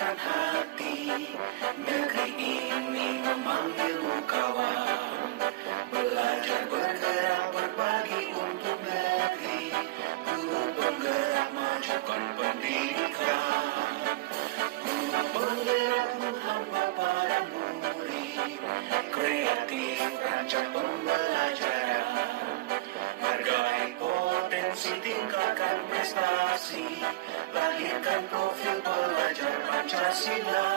menggetarkan hati. Negeri ini memanggilmu kawan, belajar bergerak berbagi untuk negeri. Guru penggerak majukan pendidikan, guru penggerak menghamba para murid, kreatif rancang pembelajaran, hargai potensi tingkatkan prestasi, lahirkan profil pelajar Pancasila.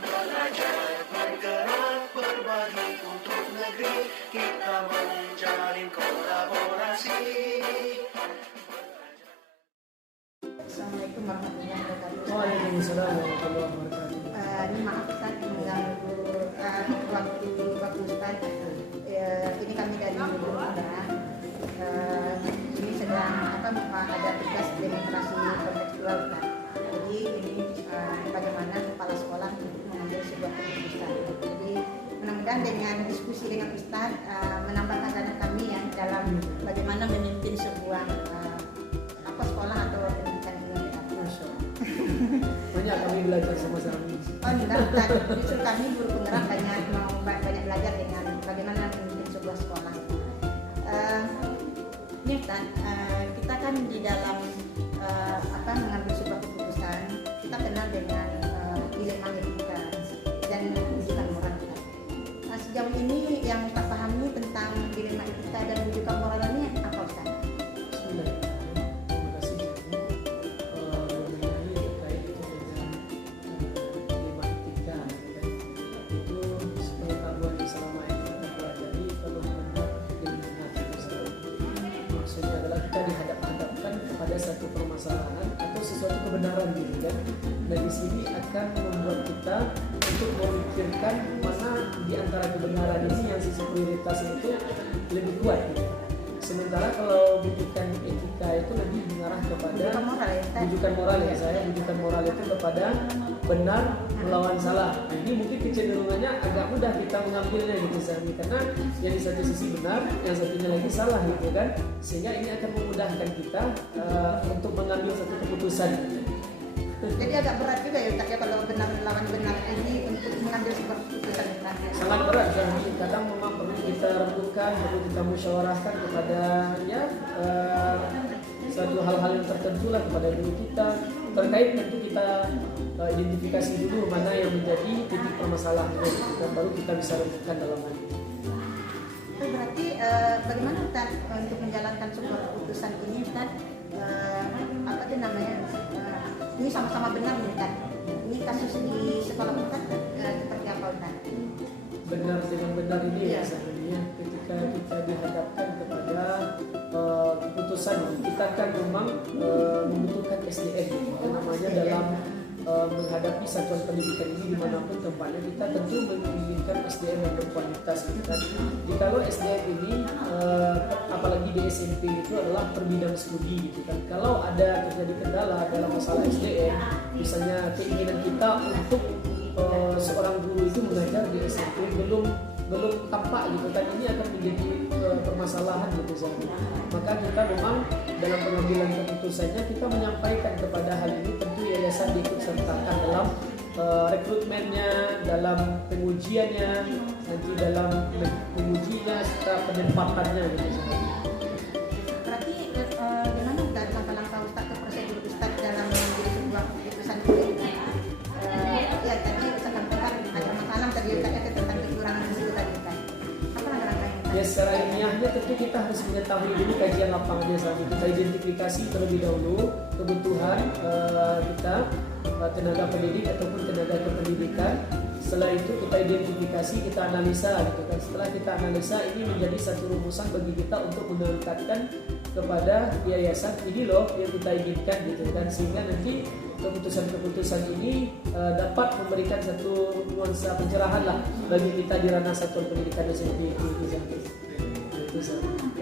Belajar bergerak berbagi untuk negeri, kita menjalin kolaborasi. Assalamualaikum warahmatullahi wabarakatuh. Waalaikumsalam warahmatullahi wabarakatuh. Ini maaf Ustaz mengganggu waktu Ustaz. Ini kami dari Bunda. Ini sedang ada tugas demonstrasi kontekstual Ustaz. Jadi ini bagaimana kepala sekolah untuk mengambil sebuah keputusan. Jadi mudah-mudahan dengan diskusi dengan Ustaz menambah kadaran kami ya dalam bagaimana memimpin sebuah sekolah atau pendidikan ini. Banyak kami belajar sama-sama. Oh enggak, justru kami guru penggerak banyak belajar dengan bagaimana memimpin sebuah sekolah. Ini Ustaz, kita kan di dalam mengambil sebuah keputusan, kita kenal dengan dilema etika dan rujukan moral. Nah, sejauh ini yang kita pahami tentang dilema etika dan rujukan moral ini apa Ustaz? Dihadap-hadapkan kepada satu permasalahan atau sesuatu kebenaran gitu kan. Dan di sini akan membuat kita untuk memikirkan mana di antara kebenaran ini yang sisi prioritasnya itu lebih kuat gitu. Sementara kalau rujukan etika itu lebih mengarah kepada rujukan moral ya saya. Rujukan moral itu kepada benar melawan salah. Nah, ini mungkin kecenderungannya agak mudah kita mengambilnya gitu Sami, karena yang di satu sisi benar, yang satunya lagi salah gitu kan. Sehingga ini akan memudahkan kita untuk mengambil satu keputusan. Jadi agak berat juga ya Ustaz ya kalau benar melawan benar ini untuk mengambil sebuah keputusan Ustaz. Sangat berat dan kadang memang perlu kita renungkan, perlu kita musyawarahkan kepada suatu hal-hal yang tertentu lah kepada diri kita. Terkait tentu kita identifikasi dulu mana yang menjadi titik permasalahannya dan baru kita bisa renungkan dalam hal ini. Berarti bagaimana Ustaz untuk menjalankan sebuah keputusan ini Ustaz? Ini sama-sama benar nih Ustaz. Ini kasus di sekolah Ustaz seperti apa Ustaz? Benar dengan benar ini ya sebenarnya ketika kita dihadapkan kepada keputusan kita kan memang membutuhkan SDM yang namanya dalam menghadapi satuan pendidikan ini dimanapun tempatnya kita tentu menginginkan SDM yang berkualitas gitu kan. Kalau SDM ini apalagi di SMP itu adalah per bidang studi gitu kan. Kalau ada terjadi kendala dalam masalah SDM, misalnya keinginan kita untuk seorang guru itu mengajar di SMP belum tampak gitu kan, ini akan menjadi permasalahan gitu Zami. Maka kita memang dalam pengambilan keputusannya kita menyampaikan kepada hal ini tentu yayasan diikut sertakan dalam rekrutmennya, dalam pengujiannya, nanti dalam mengujinya serta penempatannya gitu Zami. Berarti gimana Ustaz langkah-langkah Ustaz ke prosedur Ustaz dalam mengambil sebuah keputusan ini? Ya tadi Ustaz sampaikan ada masalah tadi Ustaz tentang kekurangan itu tadi Ustaz. Apa langkah-langkah yang Ya secara ilmiahnya tentu kita harus mengetahui dulu kajian lapangannya Zami. Kita identifikasi terlebih dahulu kebutuhan kita tenaga pendidik ataupun tenaga kependidikan. Setelah itu kita identifikasi, kita analisa gitu kan. Setelah kita analisa ini menjadi satu rumusan bagi kita untuk menempatkan kepada yayasan ini loh yang kita inginkan gitu kan, sehingga nanti keputusan-keputusan ini dapat memberikan satu nuansa pencerahan lah bagi kita di ranah satuan pendidikan SMP itu.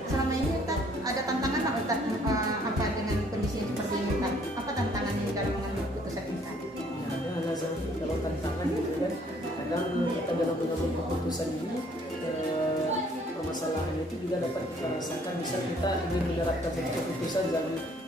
selama ini Ustaz ada tantangan nggak Ustaz apa dengan kondisi seperti ini Ustaz? Apa tantangannya dalam mengambil keputusan Ustaz? Ya, ada kalau tantangan gitu kan. Kadang kita dalam mengambil keputusan ini permasalahan itu juga dapat kita rasakan. Misal kita ingin menerapkan satu keputusan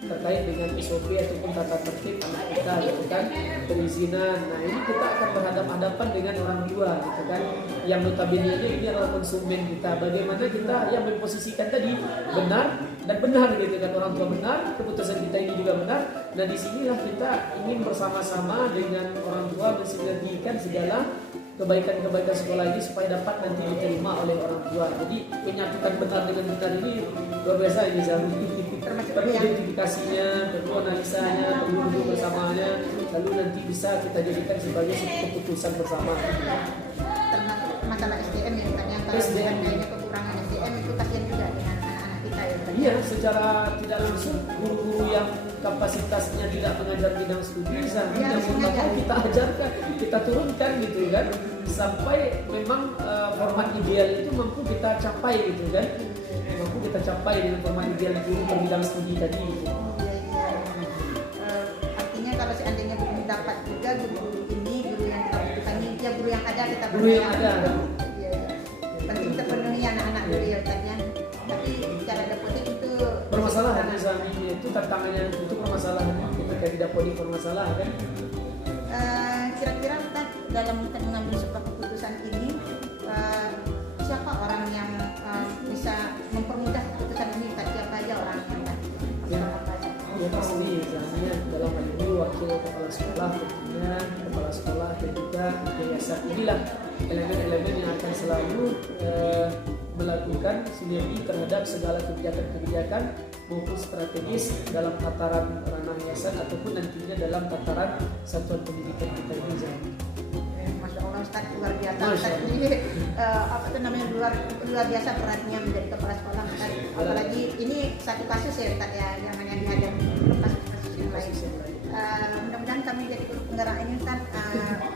terkait dengan SOP ataupun tata tertib anak kita gitu kan, perizinan. Nah ini kita akan berhadapan-hadapan dengan orang tua gitu kan, yang notabene ini adalah konsumen kita. Bagaimana kita yang memposisikan tadi benar dan benar gitu kan, orang tua benar, keputusan kita ini juga benar. Dan disinilah kita ingin bersama-sama dengan orang tua mensinergikan segala kebaikan-kebaikan sekolah ini supaya dapat nanti diterima oleh orang tua. Jadi menyatukan benar dengan benar ini luar biasa ini Zami. Perlu identifikasinya, perlu analisanya, perlu duduk bersamanya, lalu nanti bisa kita jadikan sebagai satu keputusan bersama. Termasuk masalah SDM yang tanya, kalau SDM ini kekurangan SDM itu kasihan juga dengan anak-anak kita ya. Iya, secara tidak langsung guru-guru yang kapasitasnya tidak mengajar bidang studi yang mau kita ajarkan, kita turunkan gitu kan, sampai memang format ideal itu mampu kita capai gitu kan, mampu kita capai dengan format ideal guru berbidang studi tadi. Gitu. Artinya kalau seandainya belum dapat juga guru ini, guru yang kita butuhkan ini, ya guru yang ada kita Guru yang ada. Ya, penting terpenuhi anak-anak dulu ya tanya. Tapi cara dapetin itu Permasalahan Zami itu tantangannya itu permasalahan ketika tidak podi permasalahan kan. Kira-kira Ustaz dalam mengambil sebuah keputusan ini siapa orang yang bisa mempermudah keputusan ini? Siapa aja orang yang Ya pasti misalnya dalam hal ini wakil kepala sekolah tentunya, kepala sekolah dan juga yayasan. Inilah elemen-elemen yang akan selalu melakukan sinergi terhadap segala kebijakan-kebijakan maupun strategis dalam tataran ranah yayasan ataupun nantinya dalam tataran satuan pendidikan kita ini. Masya Allah Ustaz, luar biasa Ustaz. Ini apa itu namanya luar biasa beratnya menjadi kepala sekolah Ustaz. Apalagi ini satu kasus ya Ustaz ya, jangan yang dihadapi kasus-kasus yang lain. Mudah-mudahan kami jadi penggerak ini Ustaz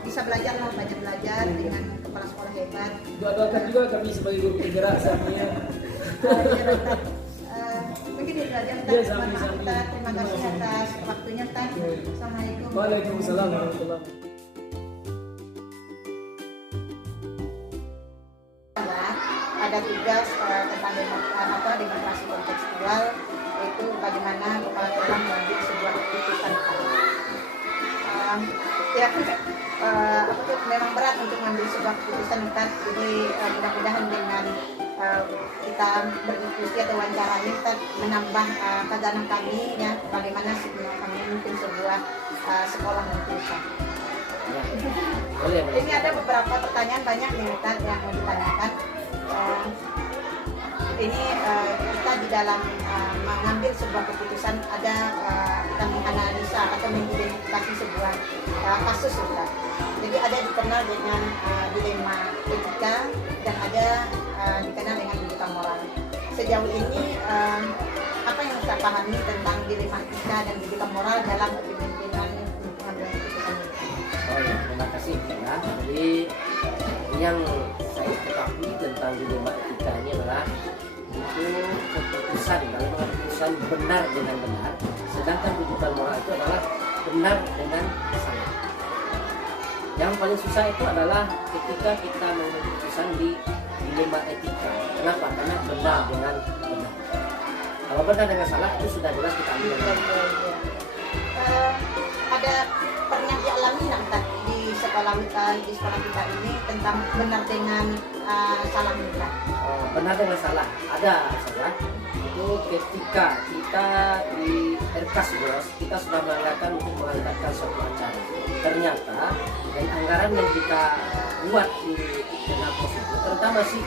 bisa belajar lah, banyak belajar dengan kepala sekolah hebat. Doakan juga kami sebagai guru penggerak Zami. Mungkin itu aja Ustaz. Ya, Zami. Terima kasih atas waktunya Ustaz. Assalamualaikum. Waalaikumsalam warahmatullahi wabarakatuh. Ada tugas tentang demokrasi kontekstual, yaitu bagaimana kepala sekolah mengambil sebuah keputusan. Memang berat untuk mengambil sebuah keputusan Ustaz. Jadi mudah-mudahan dengan kita berdiskusi atau wawancara ini Ustaz menambah kegagalan kami ya, bagaimana sebenarnya kami mungkin sebuah sekolah nanti Ustaz. Ini ada beberapa pertanyaan banyak nih Ustaz yang mau ditanyakan. Ini kita di dalam mengambil sebuah keputusan ada kita menganalisa atau mengidentifikasi sebuah kasus Ustaz. Jadi ada dikenal dengan dilema etika dan ada dikenal dengan dilema moral. Sejauh ini apa yang saya pahami tentang dilema etika dan dilema moral dalam kepemimpinan mengambil keputusan ini? Oh ya, terima kasih ya. Jadi yang saya ketahui tentang dilema etika ini adalah itu keputusan, dalam keputusan benar dengan benar, sedangkan keputusan moral itu adalah benar dengan salah. Yang paling susah itu adalah ketika kita mengambil keputusan di dilema etika. Kenapa? Karena benar dengan benar. Kalau benar dengan salah itu sudah jelas kita ambil. Ada pernah dialami nggak di sekolah kita ini tentang benar dengan salah kita? Benar dengan salah ada salah itu ketika kita di RKAS bos, kita sudah menganggarkan untuk menganggarkan suatu acara. Ternyata dari anggaran yang kita buat di Kenalpos itu ternyata masih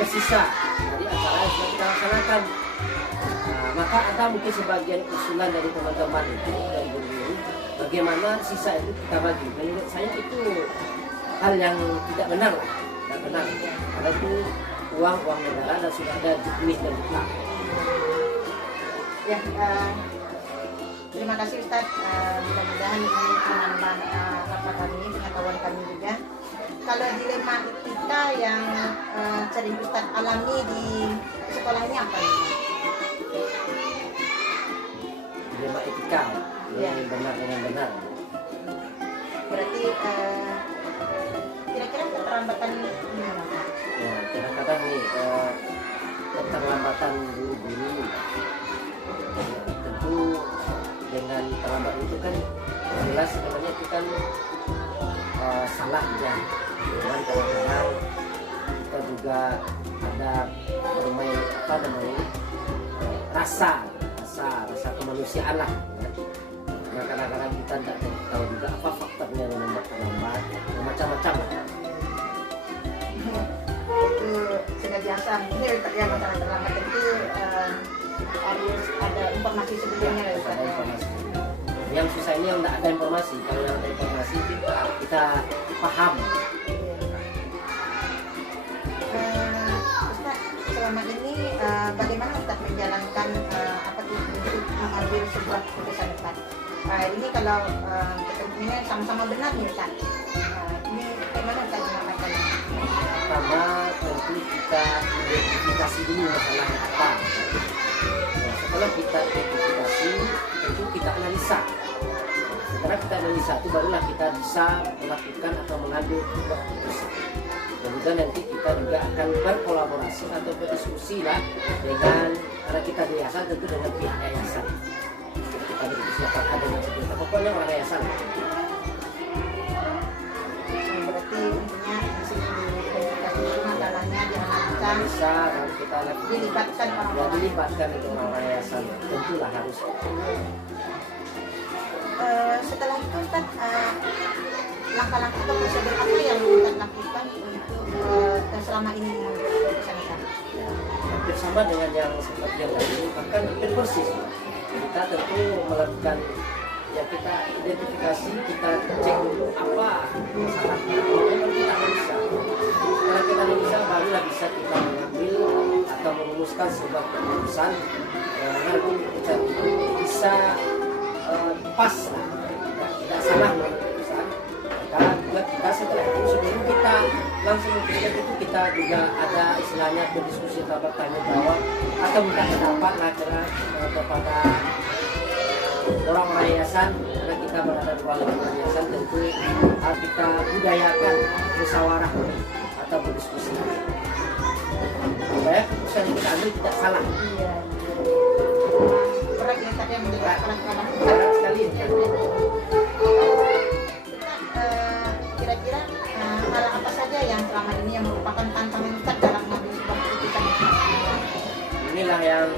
tersisa dari acara yang sudah kita laksanakan. Maka ada mungkin sebagian usulan dari teman-teman itu dari guru, bagaimana sisa itu kita bagi. Menurut saya itu hal yang tidak benar, karena itu uang negara dan sudah ada juknis dan juklah. Ya, terima kasih Ustaz. Mudah-mudahan ini menambah apa kami, pengetahuan kami juga. Kalau dilema etika yang sering Ustaz alami di sekolah ini apa ini? Dilema etika, Ya. yang benar dengan benar. Berarti kira-kira keterlambatan gimana? Ya, kadang-kadang nih keterlambatan guru-guru. Tentu dengan terlambat itu kan jelas sebenarnya itu kan salah ya. Dan kadang-kadang kita juga ada bermain apa namanya rasa kemanusiaan lah. Nah, kadang-kadang kita tidak tahu juga apa faktornya yang membuat terlambat, macam-macam lah. Itu sudah biasa. Ini yang masalah terlambat itu harus ada informasi sebelumnya ya, Ustaz. Ada informasi. Yang susah ini yang tidak ada informasi. Kalau yang ada informasi kita paham. Ustaz, selama ini bagaimana Ustaz menjalankan apa tuh untuk mengambil sebuah keputusan Ustaz? Ini kalau kepentingannya sama-sama benar nih Ustaz. Ini bagaimana Ustaz mengamalkan? Pertama tentu kita identifikasi dulu masalahnya apa. Nah, setelah kita identifikasi, tentu kita analisa. Setelah kita analisa itu barulah kita bisa melakukan atau mengambil sebuah keputusan. Dan juga nanti kita juga akan berkolaborasi atau berdiskusi lah dengan, karena kita di yayasan tentu dengan pihak yayasan. Kita berdiskusi apakah dengan sekitar, pokoknya orang yayasan. Berarti intinya di sini diidentifikasi dulu masalahnya, dianalisa, Bisa kalau kita dilibatkan ya, orang-orang. dilibatkan itu orang yayasan, tentulah harus. Setelah itu Ustaz, langkah-langkah atau prosedur apa yang Ustaz lakukan untuk selama ini mengambil keputusan Ustaz? Hampir sama dengan yang seperti yang tadi, bahkan hampir persis. Kita tentu melakukan ya, kita identifikasi, kita cek dulu apa masalahnya, kemudian kita analisa. Setelah kita analisa barulah bisa kita mengambil atau merumuskan sebuah keputusan yang kita bisa pas lah, tidak salah mengambil keputusan. Maka juga kita setelah itu sebelum kita langsung memutuskan itu kita juga ada istilahnya berdiskusi atau bertanya jawab atau minta pendapat lah kepada orang-orang yayasan. Karena kita berada di bawah lingkungan yayasan, tentu harus kita budayakan musyawarah atau berdiskusi supaya keputusan yang kita ambil tidak salah. Iya. Berat ya Ustaz yang menjadi kadang-kadang. Berat sekali kan? Kira-kira hal apa saja yang selama ini yang merupakan tantangan Ustaz dalam mengambil sebuah keputusan Ustaz? Inilah yang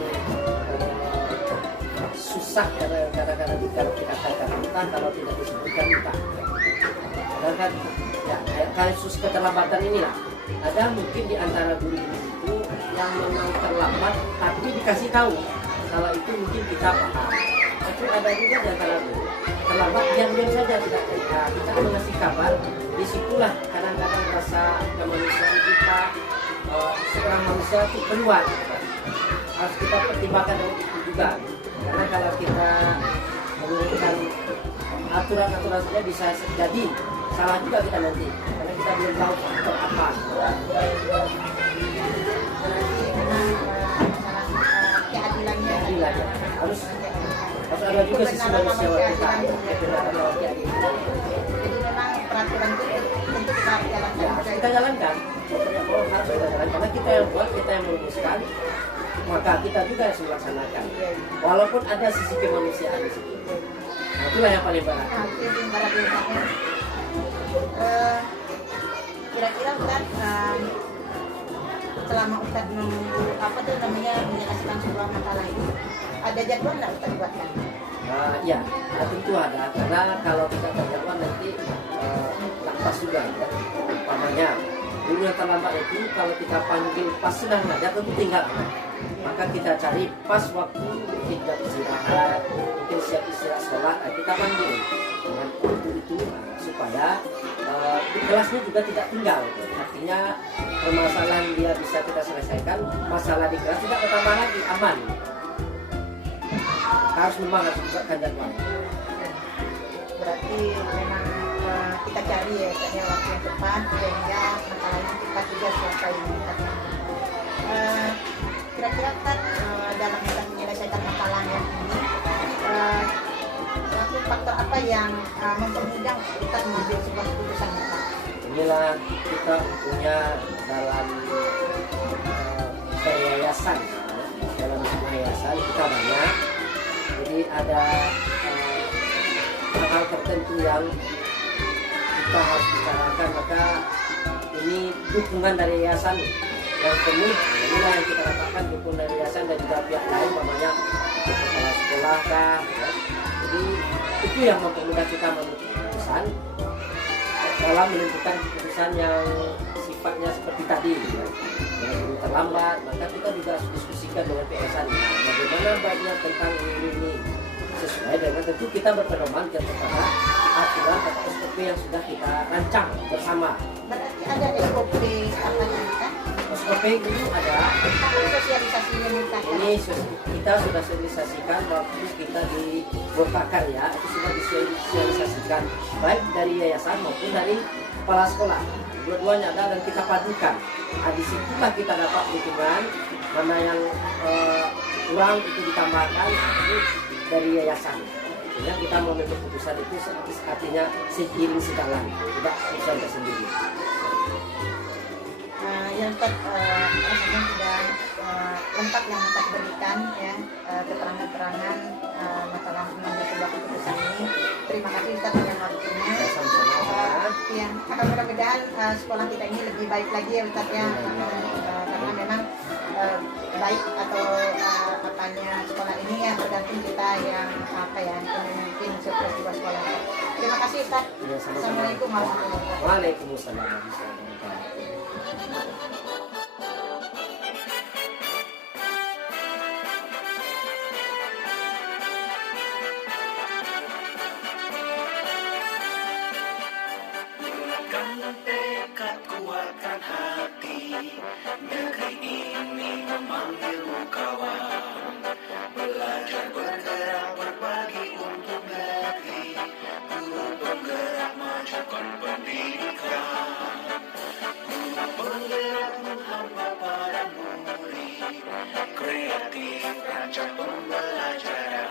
susah karena kadang-kadang kalau kita katakan entah, kalau tidak disebutkan entah. Karena kan ya kasus keterlambatan inilah ada mungkin di antara guru-guru itu yang memang terlambat tapi dikasih tahu kalau itu mungkin kita paham. Tapi ada juga di antara guru terlambat diam-diam saja tidak terima. Kita mengasih kabar, disitulah kadang-kadang rasa kemanusiaan kita seorang manusia itu keluar. Harus kita pertimbangkan dengan itu juga. Karena kalau kita menurunkan aturan-aturan saja bisa jadi salah juga kita nanti. Karena kita belum tahu faktor apa. Keadilannya Harus ada juga sisi manusia kita. Kebenaran lewat keadilan. Jadi memang peraturan itu tentu kita jalankan. Ya, harus kita jalankan. Pokoknya harus kita jalankan. Karena kita yang buat, kita yang merumuskan, maka kita juga yang melaksanakan. Walaupun ada sisi kemanusiaan di situ. Nah, itulah yang paling berat. Nah, itu yang berat ya, Ustaz, ya. Kira-kira Ustaz, selama Ustaz menyelesaikan sebuah masalah ini, ada jadwal nggak Ustaz buatkan? Ya, tentu ada. Karena kalau kita terjadwal nanti lepas juga. Ya. Umpamanya, dulu yang terlambat itu kalau kita panggil pas sudah ngajar tentu tinggal. Maka kita cari pas waktu kita istirahat, mungkin siap istirahat sholat, kita panggil dengan itu supaya di kelasnya juga tidak tinggal. Artinya permasalahan dia bisa kita selesaikan, masalah di kelas tidak bertambah lagi, aman. Harus memang harus buatkan jadwal. Berarti memang kita cari ya waktu yang tepat sehingga masalahnya kita juga selesai. Kira-kira Ustaz, dalam kita menyelesaikan masalah yang ini, faktor apa yang mempermudah kita mengambil sebuah keputusan Ustaz? Inilah kita punya dalam beryayasan. Dalam sebuah yayasan kita banyak, jadi ada hal-hal tertentu yang kita harus bicarakan, maka ini dukungan dari yayasan yang penuh. Inilah yang kita katakan dukungan dari yayasan dan juga pihak lain, namanya kepala sekolah kah, ya. Jadi itu yang mempermudah kita menentukan keputusan dalam menentukan keputusan yang sifatnya seperti tadi, ya. Kalau guru terlambat, maka kita juga harus diskusikan dengan yayasan bagaimana baiknya tentang ini sesuai dengan, tentu kita berpedoman kepada aturan atau SOP yang sudah kita rancang bersama. Berarti ada SOP apa kan? SOP itu ada. Apa sosialisasi yang dikatakan? Ini kita sudah sosialisasikan waktu kita di Bokakan, ya, itu sudah disosialisasikan baik dari yayasan maupun dari kepala sekolah. Dua-duanya ada dan kita padukan. Nah, disitulah kita dapat dukungan mana yang uang itu ditambahkan itu dari yayasan. Artinya kita mengambil keputusan itu artinya seiring sejalan, tidak keputusan tersendiri. Yang rasanya sudah lengkap yang Ustaz berikan, ya, keterangan-keterangan masalah mengambil sebuah keputusan ini. Terima kasih Ustaz dengan waktunya. Ya, akan mudah-mudahan sekolah kita ini lebih baik lagi, ya Ustaz, ya, karena memang baik atau apanya sekolah ini ya tergantung kita yang memimpin sebuah sekolah. Terima kasih Ustaz. Ya, Assalamualaikum warahmatullahi wabarakatuh. Waalaikumsalam warahmatullahi wabarakatuh. Kuatkan tekad, kuatkan hati, negeri ini memanggilmu kawan. Belajar bergerak berbagi untuk negeri, guru penggerak majukan pendidikan. Guru penggerak menghamba para murid, kreatif rancang pembelajaran.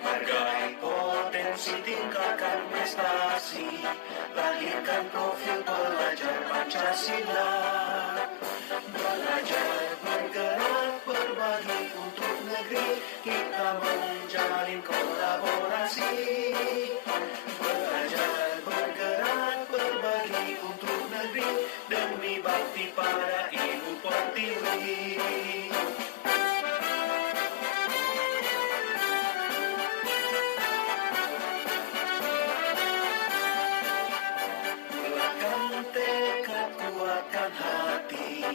Hargai potensi, tingkatkan prestasi, lahirkan profil pelajar Pancasila. Belajar bergerak berbagi untuk negeri, kita menjalin kolaborasi. Belajar bergerak berbagi untuk negeri, demi bakti pada Ibu Pertiwi. Tekad, kuatkan hati,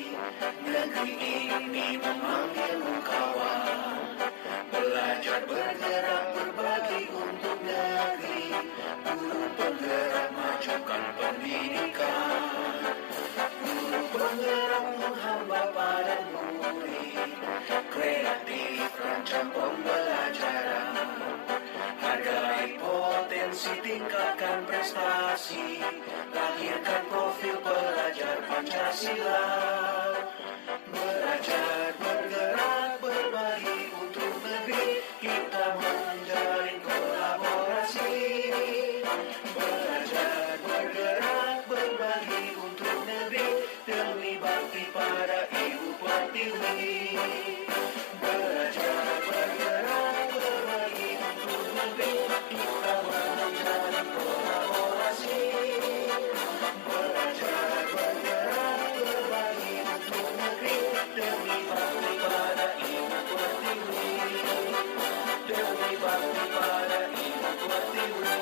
negeri ini memanggilmu kawan. Belajar bergerak berbagi untuk negeri, guru penggerak majukan pendidikan. Guru penggerak menghamba pada murid, kreatif rancang pembelajaran. Hargai potensi, tingkatkan prestasi, lahirkan profil pelajar Pancasila. Belajar bergerak berbagi untuk negeri, kita menjalin kolaborasi. Belajar bergerak berbagi untuk negeri, demi bakti pada Ibu Pertiwi. Belajar bergerak berbagi untuk negeri, kita menjalin kolaborasi. Belajar bergerak berbagi untuk negeri, demi bakti pada Ibu Pertiwi. Demi bakti pada Ibu Pertiwi.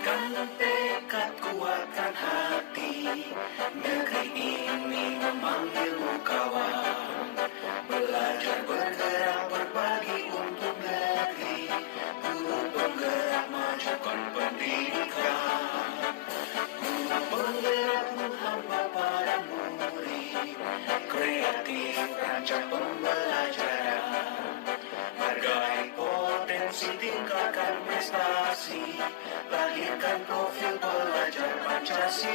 Kuatkan tekad, kuatkan hati, negeri ini memanggilmu kawan. Belajar bergerak berbagi untuk negeri, guru penggerak majukan pendidikan. Guru penggerak menghamba para murid, kreatif rancang pembelajaran. Hargai potensi, tingkatkan prestasi, lahirkan profil pelajar Pancasila.